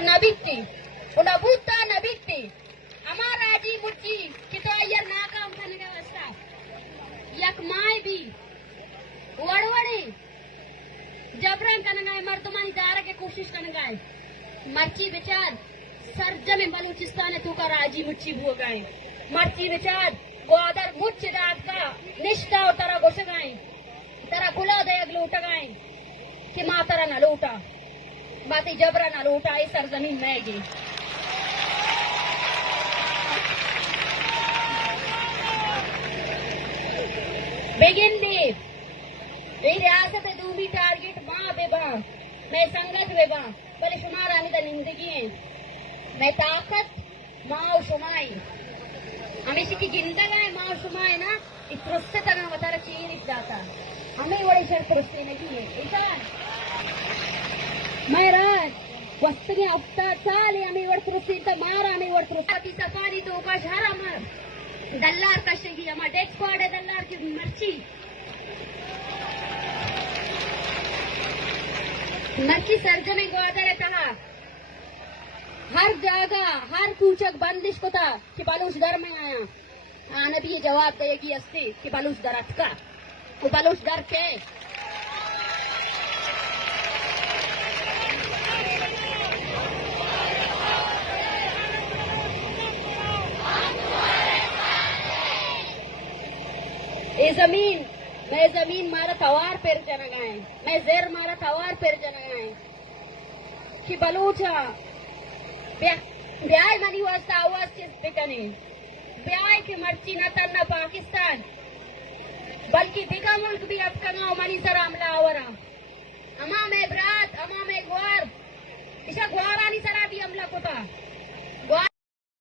नबिकती उनबूता नबिकती हमारा जी मुची कि तो ये नाकाम करने का रास्ता यक माय भी वड़वड़ी जबरन करने मर्दमानी दारा के कोशिश करने मर्ची विचार सरजमे बलूचिस्तान तू का राजी मुच्ची भो गए मर्ची विचार गोदर मुच्छ दाद का निष्ठा और तरह गोश गए तरह गुला दे लूट गए कि माँ तरह न लूटा बाती जबरा न लूटा इस सरजमीन में गी बेगिन दी रियासत दूमी टारगेट माँ बेबा मैं संगत बेबा बले शुमार आने दा जिंदगी है मैं ताकत माँ शुमाई हमें की गिंदा है माँ शुमाई ना इस रुस्ते तक बता चीन इस जाता हमें बड़ी शर्त रुस्ते नहीं है ऐसा मैं राज वस्तुने उठता चाले हमें वर्त रुस्ते तो मारा हमें वर्त रुस्ते सफारी तो का शहरा मार दल्लार कशेगी हमारा डेथ स्क्वाड है दल्लार की मर्ची मर्ची सर्जने ग्वादर कहा हर जगह हर पूछक बंदिश को था कि बलूच दर में आया आने भी ये जवाब देगी अस्ते कि बलूच दर अटका वो बलूच दर के ये जमीन मैं जमीन मारा तवार पेर जना गाए मैं जेर मारा तवार पेर जना गाए कि बलूचा ब्याह मनी वास्ता आवाज किस बिकने ब्याह की मर्ची न तरना पाकिस्तान बल्कि बिका मुल्क भी अब कमाओ मनी सर हमला आवरा अमा में ब्रात अमा में ग्वार इशा ग्वारानी सरा भी हमला को